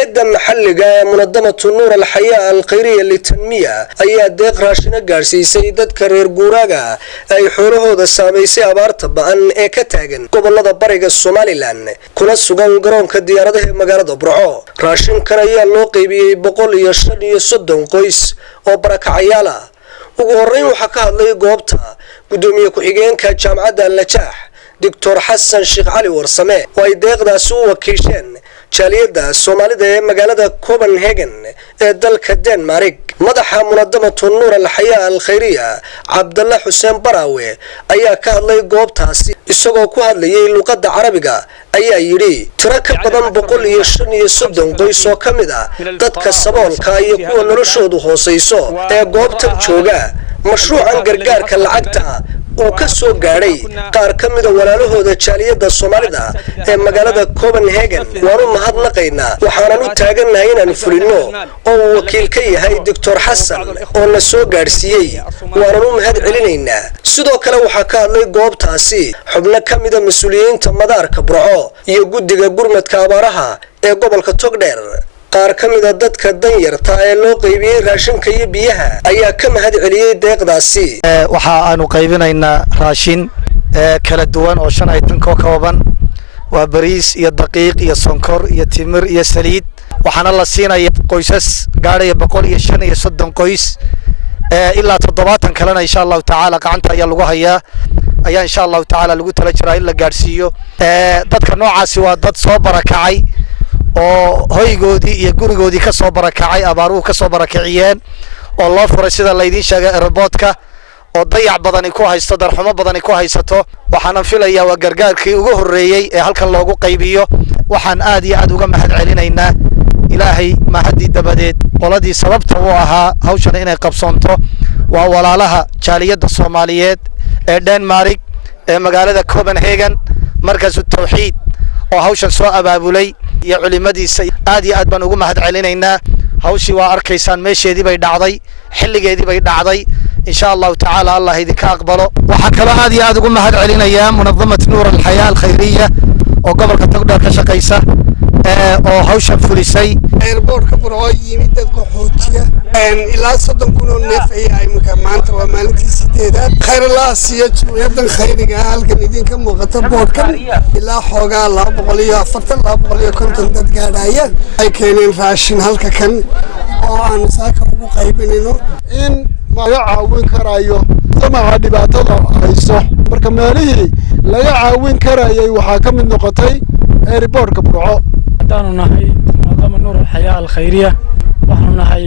hay'adda maxalliga ee munadamatu nuur al-xayaa al-khayriya litanmiya ayaa deeq raashin gaarsiisay dadka reer guuraaga ay xoolahooda saameysay abaarta ba'an ee ka taagan gobolada bariga Somaliland kuna sugan garoonka diyaaradaha ee magaalada Burco. raashinkan ayaa loo qaybiyay 135 qoys oo barakacayaal ah. ugu horreyn waxa ka hadlay goobta gudoomiye ku-xigeenka jaamacadda Al-Najaax Dr. Xasan Sheekh Cali Warsame oo ay deeqdaasi u wakiisheen jaaliyadda Soomaalida ee magaalada Copenhagen ee dalka Denmark. madaxa munadamatu nuur al-xayaa al-khayriya Cabdalla Xuseen Baraawe ayaa ka hadlay goobtaasi isagoo ku hadlayay luqadda Carabiga ayaa yiri tiro ka badan 135 qoys oo kamid ah dadka saboolka iyo kuwa noloshoodu hooseyso ee goobtan jooga. mashruucan gargaarka lacagta oo ka soo gaaray qaar ka mid ah walaalahooda jaaliyadda Soomaalida ee magaalada Copenhagen waanu mahadnaqaynaa waxaan u taaganahay inaan fulino oo wakiil ka yahay Dr. Xasan oo na soo gaarsiiyay waanu mahad celinaynaa. sidoo kale waxa ka hadlay goobtaasi xubno ka mid ah mas'uuliyiinta madaarka Burco iyo guddiga gurmadka abaaraha ee gobolka Togdheer. qaar ka mid ah dadka danyarta ee loo qaybiyay raashinka iyo biyaha ayaa ka mahad celiyay deeqdaasi. waxa aanu qaybinaynaa raashin kala duwan oo 5 item ka kooban waa bariis iyo daqiiq iyo sonkor iyo timir iyo saliid waxaana la siinayaa qoysas gaaraya 135 qoys ilaa 70 kalena insha Allah taala gacanta ayaa lagu hayaa ayaa insha Allah taala lagu tala jiraa in la gaarsiiyo. dadka noocaasi waa dad soo barakacay oo hoygoodii iyo gurigoodii ka soo barakacay abaaruhu ka soo barakaciyeen oo loo furay sida la idin sheegay airportka oo dayac badan ku haysto darxumo badan ku haysato. waxaan filayaa waa gargaarkii ugu horeeyay ee halkan loogu qaybiyo. waxaan aad iyo aad uga mahad celinaynaa ilaahay mahadi dabadeed qoladii sababta u ahaa hawshan inay qabsoonto waa walaalaha jaaliyadda Soomaaliyeed ee Denmark ee magaalada Copenhagen markaas tawxiid oo hawshan soo abaabulay iyo culimadiisa aad iyo aad baan ugu mahad celinaynaa. hawshii waa arkaysaan meesheedii bay dhacday xilligeedii bay dhacday insha Allah taala Allah idinka aqbalo. waxa kale aad iyo aad ugu mahad celinayaa munadamatu nuur al-xayaa al-khayriya oo gobolka Togdheer ka shaqeysa oo hawshan fulisay. airportka Burco yimid dad qaxootiya ilaa 30 kun oo neef ay imika maanta waa maalintii 8aad khayr Allah siiyo jumcadan khayriga halkan idinka muuqata boodkan ilaa xoogaa 240 dad gaadhaya ay keeneen raashin halka kan oo aan saaka ugu qaybinayno in laga caawin karayo samaha dhibaatada hayso. marka meelihii laga caawin karayay waxaa ka mid noqotay airportka Burco. haddaanu nahay munadama nuur al-xayaa al-khayriya waxaanu nahay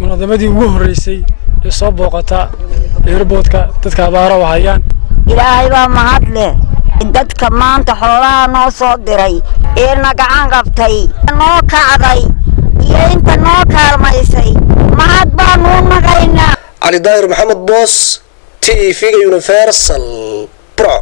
munadamadii ugu horeysay ee soo booqata airportka dadka abaaro hayaan. ilaahay baa mahad leh dadka maanta xoolaha noo soo diray ee na gacan qabtay noo kacday iyo inta noo kaalmaysay mahad baanu nagaynaa. Ali Daahir Maxamed Boos TV Universal Pro.